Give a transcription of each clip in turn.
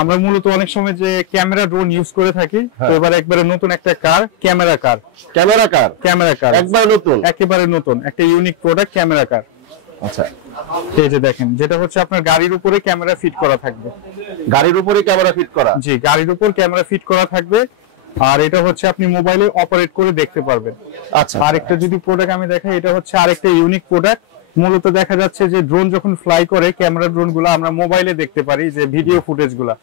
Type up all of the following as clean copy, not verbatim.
আমরা মূলত অনেক সময় যে ক্যামেরা ড্রোন ইউজ করে থাকি, তো এবার একবারে নতুন একটা কার, ক্যামেরা কার। একেবারে নতুন একটা ইউনিক প্রোডাক্ট, ক্যামেরা কার। আচ্ছা, এই যে দেখেন, যেটা হচ্ছে আপনার গাড়ির উপরে ক্যামেরা ফিট করা থাকবে। গাড়ির উপরে ক্যামেরা ফিট করা? জি, গাড়ির উপর ক্যামেরা ফিট করা থাকবে। আর এটা হচ্ছে আপনি মোবাইলে অপারেট করে দেখতে পারবেন। আচ্ছা, আরেকটা যদি প্রোডাক্ট আমি দেখাই, এটা হচ্ছে আরেকটা ইউনিক প্রোডাক্ট। মূলত দেখা যাচ্ছে যে ড্রোন যখন ফ্লাই করে, ক্যামেরা ড্রোন গুলো আমরা মোবাইলে দেখতে পারি যে ভিডিও ফুটেজ গুলা,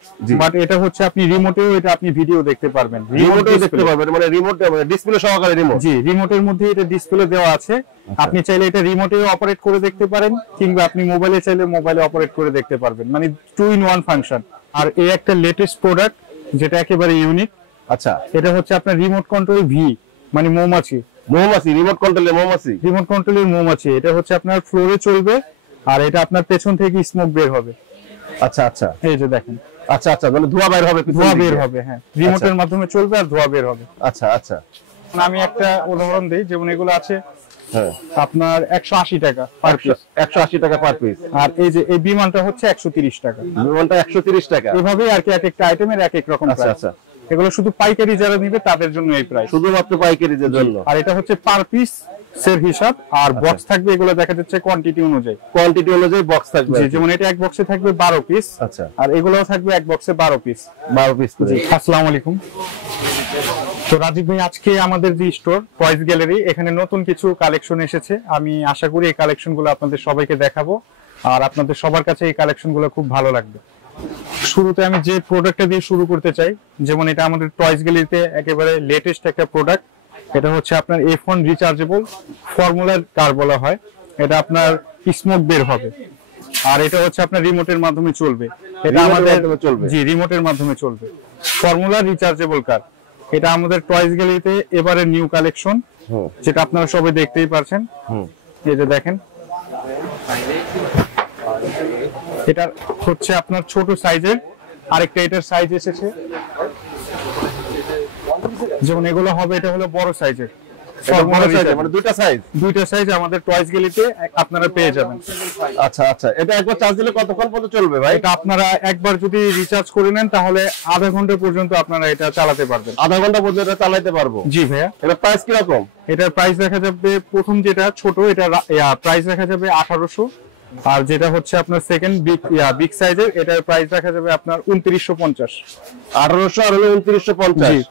বাট এটা হচ্ছে আপনি রিমোটেও এটা আপনি ভিডিও দেখতে পারবেন। রিমোটেও দেখতে পারবেন, মানে রিমোট ডিসপ্লে সহকারে রিমোট? জি, রিমোটের মধ্যে এটা ডিসপ্লে দেওয়া আছে। আপনি চাইলে এটা রিমোটেও অপারেট করে দেখতে পারেন, কিংবা আপনি মোবাইলে চাইলে মোবাইলে অপারেট করে দেখতে পারবেন, মানে 2 in 1 ফাংশন। আর এই একটা লেটেস্ট প্রোডাক্ট যেটা একেবারে ইউনিক। আচ্ছা, এটা হচ্ছে আপনার রিমোট কন্ট্রোল ভি, মানে মৌমাছি। রিমোট কন্ট্রোলের মৌমাছি। এটা হচ্ছে আপনার ফ্লোরে চলবে, আর এটা আপনার পেছন থেকে স্মোক বের হবে। আচ্ছা আচ্ছা, এই যে দেখেন। আচ্ছা আচ্ছা, মানে ধোঁয়া বের হবে। হ্যাঁ, রিমোটের মাধ্যমে চলবে আর ধোঁয়া বের হবে। আচ্ছা আচ্ছা, আমি একটা উদাহরণ দেই, যেমন এগুলো আছে আপনার 180 টাকা পার পিস। 180 টাকা পার পিস। আর এই যে এই বিমানটা হচ্ছে 130 টাকা। বিমানটা 130 টাকা। এভাবেই আর কি এক একটা আইটেমের এক এক রকম প্রাইস। আচ্ছা আচ্ছা, এগুলো শুধু পাইকারি যারা নিবে তাদের জন্য এই প্রাইস, শুধুমাত্র পাইকারিদের জন্য। আর এটা হচ্ছে পার পিস এর হিসাব, আর বক্স থাকবে। এগুলো দেখা যাচ্ছে কোয়ান্টিটি অনুযায়ী বক্স থাকবে। যেমন এটা এক বক্সে থাকবে 12 পিস। আচ্ছা, আর এগুলোও থাকবে এক বক্সে 12 পিস। করে। আসসালামু আলাইকুম। তো রাজীব ভাই, আজকে আমাদের যে স্টোর টয়েস গ্যালারি, এখানে নতুন কিছু কালেকশন এসেছে। আমি আশা করি এই কালেকশনগুলো আপনাদের সবাইকে দেখাবো, আর আপনাদের সবার কাছে এই কালেকশনগুলো খুব ভালো লাগবে। শুরুতে আমি যে প্রোডাক্টটা দিয়ে শুরু করতে চাই, যেমন এটা আমাদের টয়েস গ্যালারিতে একেবারে লেটেস্ট একটা প্রোডাক্ট। এটা হচ্ছে আপনার F1 রিচার্জেবল ফর্মুলার কার বলা হয়। এটা আপনার স্মোক বের হবে, আর এটা হচ্ছে আপনার রিমোটের মাধ্যমে চলবে। এটা আমাদের জি, রিমোটের মাধ্যমে চলবে, ফর্মুলার রিচার্জেবল কার। এটা আমাদের টয়েস গ্যালারিতে এবারে নিউ কালেকশন, যেটা আপনারা সবাই দেখতেই পারছেন। এই যে দেখেন, এটা হচ্ছে আপনার ছোট সাইজের। আরেকটা এটার সাইজ এসেছে, যেমন এগুলো হবে, এটা হলো বড় সাইজের। মানে দুইটা সাইজ আমাদের টয়েস গ্যালারিতে আপনারা পেয়ে যাবেন। আচ্ছা আচ্ছা, এটা একবার চার্জ দিলে কতক্ষণ পর্যন্ত চলবে ভাই? এটা আপনারা একবার যদি রিচার্জ করে নেন, তাহলে আধা ঘন্টা পর্যন্ত আপনারা এটা চালাতে পারবেন। আধা ঘন্টা পর্যন্ত চালাতে পারবো? জি ভাইয়া। এটা প্রাইস কি রকম? এটার প্রাইস দেখা যাবে, প্রথম যেটা ছোট, এটা প্রাইস দেখা যাবে 1800। আর যেটা হচ্ছে আপনার সেকেন্ড বিগ সাইজের, এটার প্রাইস দেখা যাবে আপনার 2950। 1800 আর হলো 2950।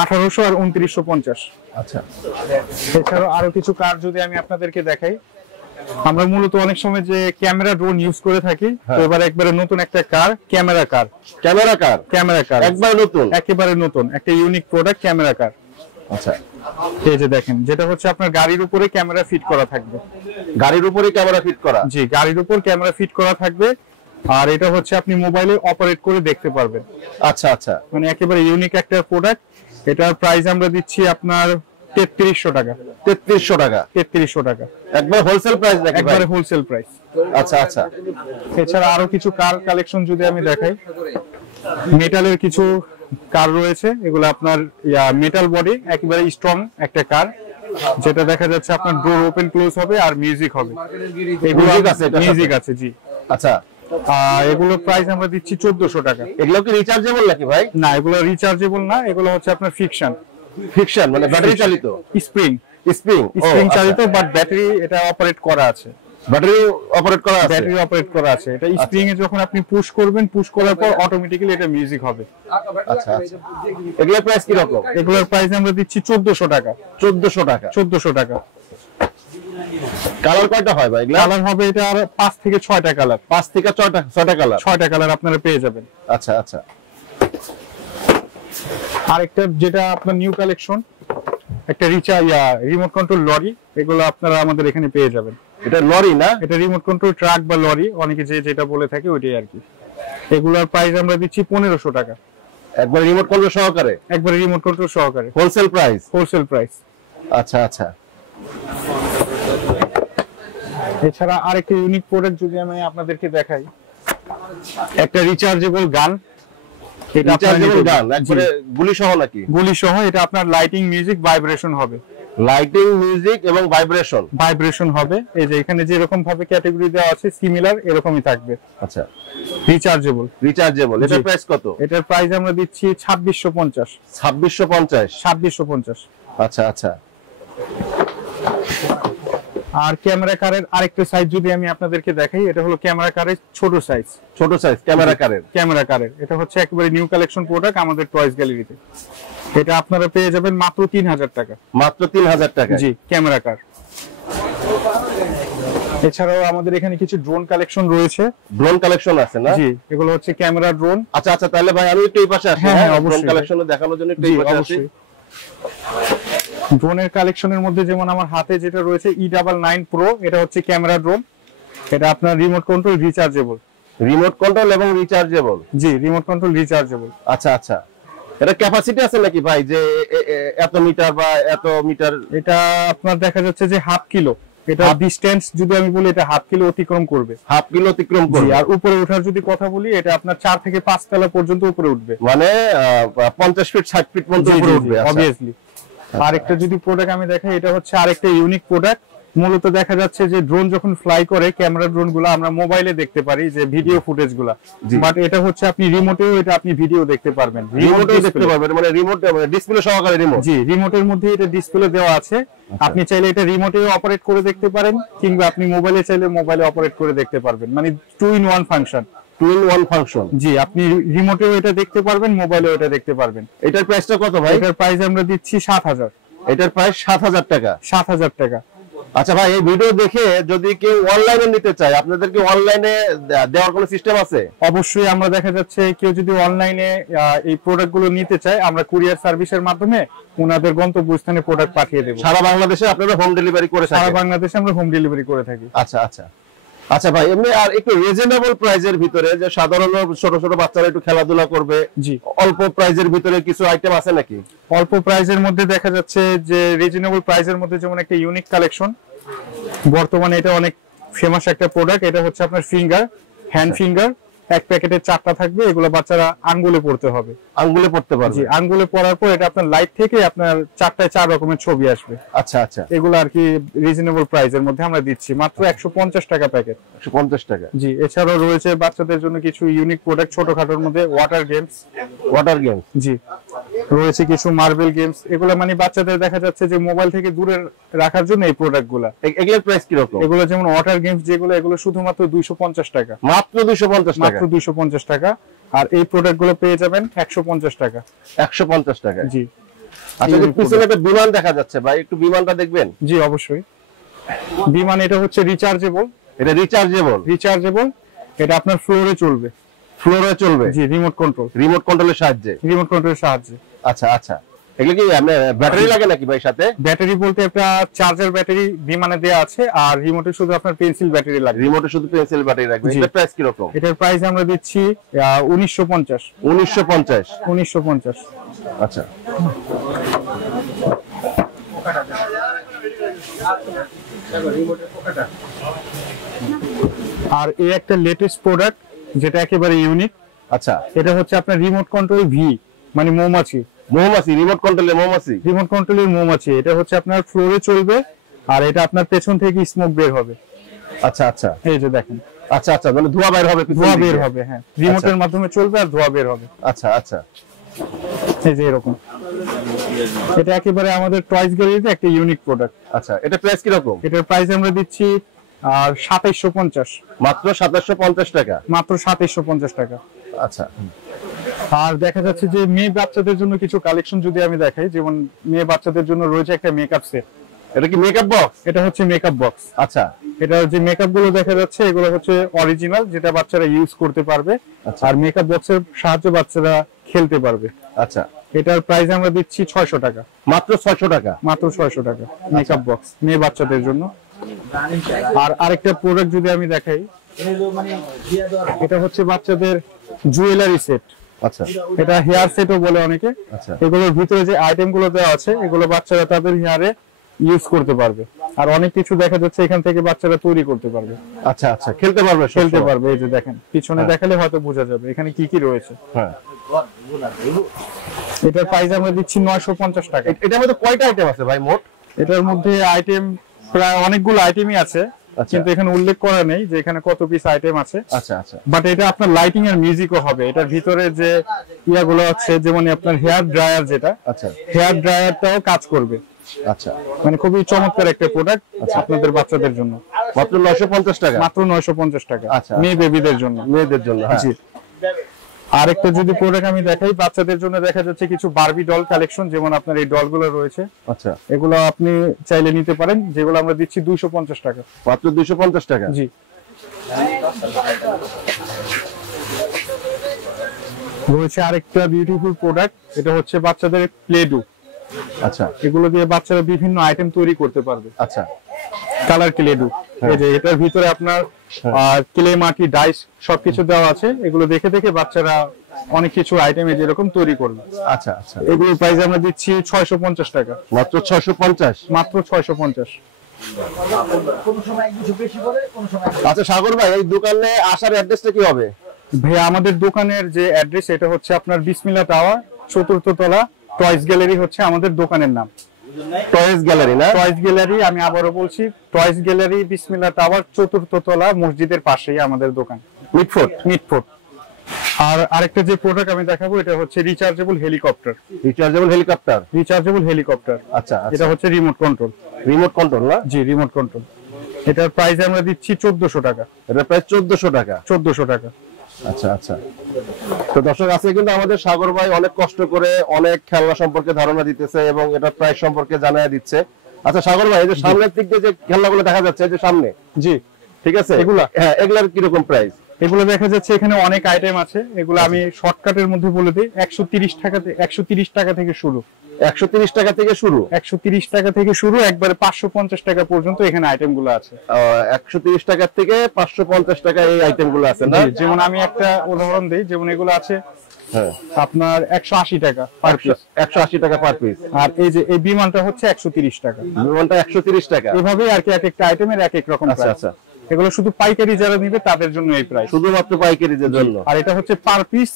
1800 আর 2950। আচ্ছা, এছাড়াও আরো কিছু কার যদি আমি আপনাদেরকে দেখাই, আমরা মূলত অনেক সময় যে ক্যামেরা ড্রোন ইউজ করে থাকি, তো এবার একবারে নতুন একটা কার, ক্যামেরা কার। একেবারে নতুন একটা ইউনিক প্রোডাক্ট, ক্যামেরা কার। আচ্ছা, এই যে দেখেন, যেটা হচ্ছে আপনার গাড়ির উপরে ক্যামেরা ফিট করা থাকবে। গাড়ির উপরে ক্যামেরা ফিট করা? জি, গাড়ির উপর ক্যামেরা ফিট করা থাকবে, আর এটা হচ্ছে আপনি মোবাইলে অপারেট করে দেখতে পারবেন। আচ্ছা আচ্ছা, মানে একেবারে ইউনিক একটা প্রোডাক্ট। এটার প্রাইস আমরা দিচ্ছি আপনার 3300 টাকা। 3300 টাকা একবার হোলসেল প্রাইস নাকি? একবারে হোলসেল প্রাইস। আচ্ছা আচ্ছা, এছাড়া আরো কিছু কার কালেকশন যদি আমি দেখাই, মেটালের কিছু কার রয়েছে। এগুলো আপনার মেটাল বডি, একেবারে স্ট্রং একটা কার, যেটা দেখা যাচ্ছে আপনার ডোর ওপেন ক্লোজ হবে আর মিউজিক হবে। এগুলো মিউজিক আছে। জি। আচ্ছা, এগুলোর প্রাইস আমরা দিচ্ছি 1400 টাকা। এগুলো কি রিচার্জেবল নাকি ভাই? না, এগুলো রিচার্জেবল না, এগুলো হচ্ছে আপনার ফিকশন মানে ব্যাটারি চালিত, স্প্রিং চালিত, বাট ব্যাটারি এটা অপারেট করা আছে। ব্যাটারি অপারেট করা আছে। এটা স্প্রিং এ যখন আপনি পুশ করবেন, পুশ করার পর অটোমেটিক্যালি এটা মিউজিক হবে। আচ্ছা আচ্ছা, এগুলোর প্রাইস কি রকম? এগুলোর প্রাইস আমরা দিচ্ছি 1400 টাকা। 1400 টাকা। কালার কয়টা হয় ভাই? কালার হবে এটা আর 5 থেকে 6টা কালার। 5 থেকে 6টা কালার? 6টা কালার আপনারা পেয়ে যাবেন। আচ্ছা আচ্ছা, আরেকটা যেটা আপনার নিউ কালেকশন, একটা রিমোট কন্ট্রোল লরি। এগুলো আপনারা আমাদের এখানে পেয়ে যাবেন। এটা লরি না? এটা রিমোট কন্ট্রোল ট্রাক বা লরি, অনেকে যেটা বলে থাকে ওইটাই আর কি। এগুলোর প্রাইস আমরা দিচ্ছি 1500 টাকা। একবার রিমোট কন্ট্রোল সহকারে? একবার রিমোট কন্ট্রোল সহকারে, হোলসেল প্রাইস। আচ্ছা আচ্ছা। এছাড়া আরেকটা ইউনিক প্রোডাক্ট যদি আমি আপনাদেরকে দেখাই, একটা রিচার্জেবল গান। এটা রিচার্জেবল গান একবারে গুলি সহ নাকি? গুলি সহ। এটা আপনার লাইটিং, মিউজিক, ভাইব্রেশন হবে। লাইটিং, মিউজিক এবং ভাইব্রেশন হবে। এই যে এখানে যেরকম ভাবে ক্যাটাগরি দেওয়া আছে সিমিলার এরকমই থাকবে। আচ্ছা, রিচার্জেবল। এটার প্রাইস কত? এটার প্রাইস আমরা দিচ্ছি 2650। 2650। আচ্ছা আচ্ছা। আর ক্যামেরা কারের আরেকটা সাইজ যদি আমি আপনাদেরকে দেখাই, এটা হলো ক্যামেরা কারের ছোট সাইজ ক্যামেরা কারের। এটা হচ্ছে একেবারে নিউ কালেকশন প্রোডাক্ট আমাদের টয়েস গ্যালারিতে। এটা আপনারা পেয়ে যাবেন মাত্র 3000 টাকা। মাত্র 3000 টাকা? জি, ক্যামেরা কার। এছাড়াও আমাদের এখানে কিছু ড্রোন কালেকশন রয়েছে। ড্রোন কালেকশন আছে না? জি, এগুলো হচ্ছে ক্যামেরা ড্রোন। আচ্ছা আচ্ছা, তাহলে ভাই আমি একটু এই পাশে আসি। হ্যাঁ, ড্রোন কালেকশন দেখানোর জন্য একটু এই পাশে আসি। ড্রোনের কালেকশনের মধ্যে যেমন আমার হাতে যেটা রয়েছে E99 Pro, এটা হচ্ছে ক্যামেরা ড্রোন। এটা আপনার রিমোট কন্ট্রোল রিচার্জেবল। এবং রিচার্জেবল? জি, রিমোট কন্ট্রোল রিচার্জেবল। আচ্ছা আচ্ছা। এটা ক্যাপাসিটি আছে নাকি ভাই, যে এত মিটার বা এত মিটার? এটা আপনার দেখা যাচ্ছে যে হাফ কিলো। এটা ডিসটেন্স যদি আমি বলি, এটা হাফ কিলো অতিক্রম করবে। আর উপরে ওঠার যদি কথা বলি, এটা আপনার 4 থেকে 5 তলা পর্যন্ত উপরে উঠবে, মানে 50 ফিট 60 ফিট পর্যন্ত উপরে উঠবে অবভিয়াসলি। আরেকটা যদি প্রোডাক্ট আমি দেখাই, এটা হচ্ছে আরেকটা ইউনিক প্রোডাক্ট। মূলত দেখা যাচ্ছে যে ড্রোন যখন ফ্লাই করে, ক্যামেরা ড্রোন গুলো আমরা মোবাইলে দেখতে পারি যে ভিডিও ফুটেজ গুলা, বাট এটা হচ্ছে আপনি রিমোটেও এটা আপনি ভিডিও দেখতে পারবেন। মানে রিমোট ডিসপ্লে সহকারে রিমোট? জি, রিমোটের মধ্যে এটা ডিসপ্লে দেওয়া আছে। আপনি চাইলে এটা রিমোটেও অপারেট করে দেখতে পারেন, কিংবা আপনি মোবাইলে চাইলে মোবাইলে অপারেট করে দেখতে পারবেন। মানে 2 in 1 ফাংশন। জি, আপনি রিমোটেও এটা দেখতে পারবেন, মোবাইলেও এটা দেখতে পারবেন। এটার প্রাইসটা কত ভাই? এটার প্রাইস আমরা দিচ্ছি 7000। এটার প্রাইস 7000 টাকা? 7000 টাকা। আচ্ছা ভাই, এই ভিডিও দেখে যদি কেউ অনলাইনে নিতে চায়, আপনাদের কি অনলাইনে দেওয়ার কোনো সিস্টেম আছে? অবশ্যই। আমরা দেখা যাচ্ছে কেউ যদি অনলাইনে এই প্রোডাক্ট গুলো নিতে চায়, আমরা কুরিয়ার সার্ভিসের মাধ্যমে ওনাদের গন্তব্যস্থানে প্রোডাক্ট পাঠিয়ে দেব। সারা বাংলাদেশে আপনারা হোম ডেলিভারি করে থাকেন? সারা বাংলাদেশে আমরা হোম ডেলিভারি করে থাকি। আচ্ছা আচ্ছা আচ্ছা ভাই, এমনি আর একটু রিজনেবল প্রাইজের ভিতরে, যে সাধারণ ছোট ছোট বাচ্চারা একটু খেলাধুলা করবে, জি, অল্প প্রাইজের ভিতরে কিছু আইটেম আছে নাকি? অল্প প্রাইজের মধ্যে দেখা যাচ্ছে যে রিজনেবল প্রাইজের মধ্যে যেমন একটা ইউনিক কালেকশন, বর্তমানে এটা অনেক ফেমাস একটা প্রোডাক্ট। এটা হচ্ছে আপনার হ্যান্ড ফিঙ্গার। এক প্যাকেটে 4টা থাকবে। এগুলো বাচ্চারা আঙ্গুলে পড়তে হবে। আঙ্গুলে পড়তে পারবে? জি, আঙ্গুলে পড়ার পর এটা আপনার লাইট থেকে আপনার 4টায় 4 রকমের ছবি আসবে। আচ্ছা আচ্ছা। এগুলো আর কি রিজনেবল প্রাইসের মধ্যে আমরা দিচ্ছি, মাত্র 150 টাকা প্যাকেট। 150 টাকা? জি। এছাড়াও রয়েছে বাচ্চাদের জন্য কিছু ইউনিক প্রোডাক্ট ছোটখাটোর মধ্যে, ওয়াটার গেমস। জি, রয়েছে কিছু মার্বেল গেমস। এগুলো মানে বাচ্চাদের দেখা যাচ্ছে যে মোবাইল থেকে দূরে রাখার জন্য এই প্রোডাক্টগুলো। এগুলোর প্রাইস কি রকম? এগুলো যেমন ওয়াটার গেমস যেগুলো, এগুলো শুধুমাত্র 250 টাকা। মাত্র 250 টাকা? মাত্র 250 টাকা। আর এই প্রোডাক্টগুলো পেয়ে যাবেন 150 টাকা। 150 টাকা? জি। আচ্ছা, পিছনে একটা বিমান দেখা যাচ্ছে ভাই, একটু বিমানটা দেখবেন? জি, অবশ্যই। বিমান এটা হচ্ছে রিচার্জেবল। এটা রিচার্জেবল? এটা আপনার ফ্লোরে চলবে। জি, রিমোট কন্ট্রোলের সাহায্যে। আচ্ছা আচ্ছা। এগুলো কি ব্যাটারি লাগে নাকি ভাই সাথে? ব্যাটারি বলতে একটা চার্জার ব্যাটারি বিমানে দেয়া আছে, আর রিমোটে শুধু আপনার পেন্সিল ব্যাটারি লাগবে। এটার প্রাইস কি রকম? এটার প্রাইস আমরা দিচ্ছি 1950। 1950। আচ্ছা। আর এই একটা লেটেস্ট প্রোডাক্ট যেটা একেবারে ইউনিক। আচ্ছা। এটা হচ্ছে আপনার রিমোট কন্ট্রোল মানে মৌমাছি। রিমোট কন্ট্রোলের মৌমাছি। এটা হচ্ছে আপনার ফ্লোরে চলবে, আর এটা আপনার পেছন থেকে স্মোক বের হবে। আচ্ছা আচ্ছা। এই যে দেখেন। আচ্ছা আচ্ছা, মানে ধোঁয়া বের হবে? হ্যাঁ, রিমোটের মাধ্যমে চলবে আর ধোঁয়া বের হবে। আচ্ছা আচ্ছা। এই যে এরকম। এটা একেবারে আমাদের টয়েস গ্যালারিতে একটা ইউনিক প্রোডাক্ট। আচ্ছা, এটা প্রাইস কি রকম? এটার প্রাইস আমরা দিচ্ছি 2750। মাত্র 2750 টাকা? মাত্র 2750 টাকা। আচ্ছা। আর দেখা যাচ্ছে যে মেয়ে বাচ্চাদের জন্য কিছু কালেকশন যদি আমি দেখাই, যেমন মেয়ে বাচ্চাদের জন্য রয়েছে একটা মেকআপ সেট। এটা কি মেকআপ বক্স? এটা হচ্ছে মেকআপ বক্স। আচ্ছা। এটা যে মেকআপ গুলো দেখা যাচ্ছে, এগুলো হচ্ছে অরিজিনাল, যেটা বাচ্চারা ইউজ করতে পারবে। আর মেকআপ বক্সের সাহায্যে বাচ্চারা খেলতে পারবে। আচ্ছা। এটার প্রাইস আমরা দিচ্ছি 600 টাকা। মাত্র 600 টাকা? মাত্র 600 টাকা মেকআপ বক্স মেয়ে বাচ্চাদের জন্য। আর আরেকটা প্রোডাক্ট যদি আমি দেখাই, এটা হচ্ছে বাচ্চাদের জুয়েলারি সেট। আচ্ছা। এটা হেয়ার সেটও বলে অনেকে। আচ্ছা। এগুলোর ভিতরে যে আইটেম গুলো দেওয়া আছে, এগুলো বাচ্চারা তাদের হেয়ারে ইউজ করতে পারবে। আর অনেক কিছু দেখা যাচ্ছে এখান থেকে বাচ্চারা তৈরি করতে পারবে। আচ্ছা আচ্ছা, খেলতে পারবে? এই যে দেখেন, পিছনে দেখালে হয়তো বোঝা যাবে এখানে কি কি রয়েছে। হ্যাঁ। এটার প্রাইস আমরা দিচ্ছি 950 টাকা। এটার মধ্যে কয়টা আইটেম আছে ভাই মোট? এটার মধ্যে আইটেম প্রায় অনেকগুলো আইটেমই আছে, আচ্ছা। কিন্তু এখানে উল্লেখ করা নেই যে এখানে কত পিস আইটেম আছে। আচ্ছা আচ্ছা বাট এটা আপনার লাইটিং আর মিউজিকও হবে। এটার ভিতরে যে ইয়াগুলো আছে, যেমন আপনার হেয়ার ড্রায়ার, যেটা আচ্ছা হেয়ার ড্রায়ারটাও কাজ করবে। আচ্ছা মানে খুবই চমৎকার একটা প্রোডাক্ট আপনাদের বাচ্চাদের জন্য। মাত্র 950 টাকা, মাত্র 950 টাকা আচ্ছা, মেয়ে বেবিদের জন্য। মেয়েদের জন্য, হ্যাঁ। জি। আরেকটা যদি প্রোডাক্ট আমি দেখাই, বাচ্চাদের জন্য দেখা যাচ্ছে কিছু বারবি ডল কালেকশন, যেমন আপনার এই ডলগুলো রয়েছে। আচ্ছা, এগুলো আপনি চাইলে নিতে পারেন, যেগুলো আমরা দিচ্ছি 250 টাকা। মাত্র 250 টাকা। জি। রয়েছে আরেকটা বিউটিফুল প্রোডাক্ট, এটা হচ্ছে বাচ্চাদের প্লে ডু। আচ্ছা, এগুলো দিয়ে বাচ্চারা বিভিন্ন আইটেম তৈরি করতে পারবে। আচ্ছা, কালার ক্লে ডু। এই যে এটার ভিতরে আপনার ক্লে মাটি ডাইস সবকিছু দেওয়া আছে। এগুলো দেখে দেখে বাচ্চারা অনেক কিছু আইটেম যেরকম তৈরি করবে। আচ্ছা আচ্ছা, এগুলোর প্রাইস আমরা দিচ্ছি 650 টাকা। মাত্র 650, মাত্র 650। আচ্ছা সাগর ভাই, এই দোকানে আসার অ্যাড্রেসটা কি হবে? ভাইয়া আমাদের দোকানের যে অ্যাড্রেস, এটা হচ্ছে আপনার বিসমিল্লাহ টাওয়ার, 4th তলা, টয়েস গ্যালারি হচ্ছে আমাদের দোকানের নাম। টয়েস গ্যালারি না? টয়েস গ্যালারি, আমি আবারও বলছি, টয়েস গ্যালারি, বিসমিল্লাহ টাওয়ার, 4th তলা, মসজিদের পাশেই আমাদের দোকান, মিটফোর্ট। আর আরেকটা যে প্রোডাক্ট আমি দেখাবো, এটা হচ্ছে রিচার্জেবল হেলিকপ্টার। Rechargeable helicopter. আচ্ছা, এটা হচ্ছে রিমোট কন্ট্রোল। রিমোট কন্ট্রোল না? জি, রিমোট কন্ট্রোল। এটার প্রাইস আমরা দিচ্ছি 1400 টাকা। এটা প্রাইস 1400 টাকা। 1400 টাকা। আচ্ছা আচ্ছা। তো দর্শক, আজকে কিন্তু আমাদের সাগর ভাই অনেক কষ্ট করে অনেক খেলনা সম্পর্কে ধারণা দিতেছে এবং এটা প্রাইস সম্পর্কে জানায় দিচ্ছে। আচ্ছা সাগর ভাই, এই যে সামনের দিক দিয়ে যে খেলনাগুলো দেখা যাচ্ছে, এই যে সামনে, জি ঠিক আছে, এগুলা, হ্যাঁ, এগুলার কি রকম প্রাইস? এগুলো দেখা যাচ্ছে এখানে অনেক আইটেম আছে। এগুলো আমি শর্টকাটের মধ্যে বলে দিই, 130 টাকা থেকে শুরু। 130 টাকা থেকে শুরু? 130 টাকা থেকে শুরু, একবারে 550 টাকা পর্যন্ত এখানে আইটেম গুলো আছে। 130 টাকা থেকে 550 টাকা এই আইটেম গুলো আছে না? যেমন আমি একটা উদাহরণ দিই, যেমন এগুলো আছে হ্যাঁ আপনার 180 টাকা পার পিস। 180 টাকা পার পিস। আর এই যে এই বিমানটা হচ্ছে 130 টাকা। বিমানটা 130 টাকা। এভাবেই আর কি এক একটা আইটেমের এক এক রকম আচ্ছা প্রাইস। আচ্ছা। এগুলো শুধু পাইকারি যারা নিবে তাদের জন্য এই প্রাইস, শুধুমাত্র পাইকারিদের জন্য। আর এটা হচ্ছে পার পিস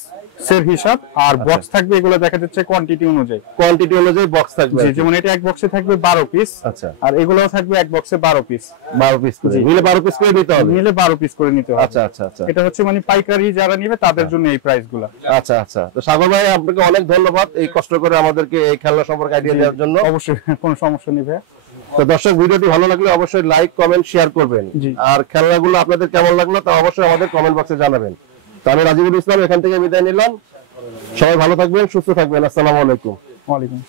এর হিসাব। আর বক্স থাকবে, এগুলো দেখা যাচ্ছে কোয়ান্টিটি অনুযায়ী। কোয়ান্টিটি অনুযায়ী বক্স থাকবে। জি, যেমন এটা এক বক্সে থাকবে 12 পিস। আচ্ছা। আর এগুলোও থাকবে এক বক্সে 12 পিস। 12 পিস করে নিলে 12 পিস করে নিতে হবে। নিলে 12 পিস করে নিতে হবে। আচ্ছা আচ্ছা আচ্ছা। এটা হচ্ছে মানে পাইকারি যারা নিবে তাদের জন্য এই প্রাইসগুলো। আচ্ছা আচ্ছা। তো সাগর ভাই, আপনাকে অনেক ধন্যবাদ এই কষ্ট করে আমাদেরকে এই খেলনা সম্পর্কে আইডিয়া দেওয়ার জন্য। অবশ্যই, কোনো সমস্যা নেই ভাই। তো দর্শক, ভিডিওটি ভালো লাগলে অবশ্যই লাইক, কমেন্ট, শেয়ার করবেন। আর খেলনাগুলো আপনাদের কেমন লাগলো তা অবশ্যই আমাদের কমেন্ট বক্সে জানাবেন। তো আমি রাজিবুল ইসলাম এখান থেকে বিদায় নিলাম। সবাই ভালো থাকবেন, সুস্থ থাকবেন। আসসালামু আলাইকুম। ওয়ালাইকুম।